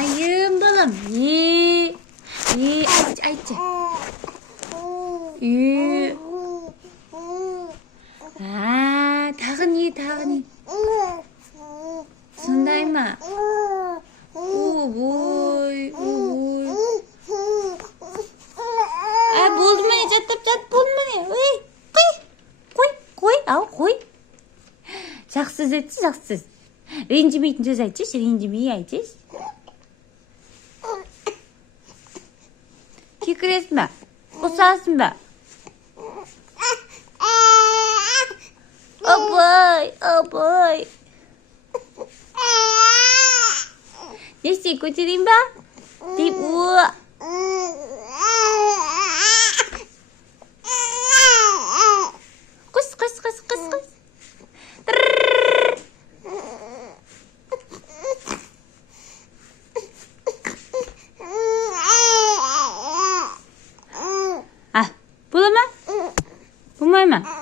Ayım balım. Aytчы. Тағы не? Сондай ма? Ой. Болды ма не? Жат, болды ма не? Қой. Жақсы сөз айтшы, жақсы сөз. Ренжімейтін сөз айтшы, ренжімей айтшы. Кекіресің ба? Құсасың ба? Опой. Не істей, көтерейін ба? Deyip Құс. Бола ма? Болмай ма?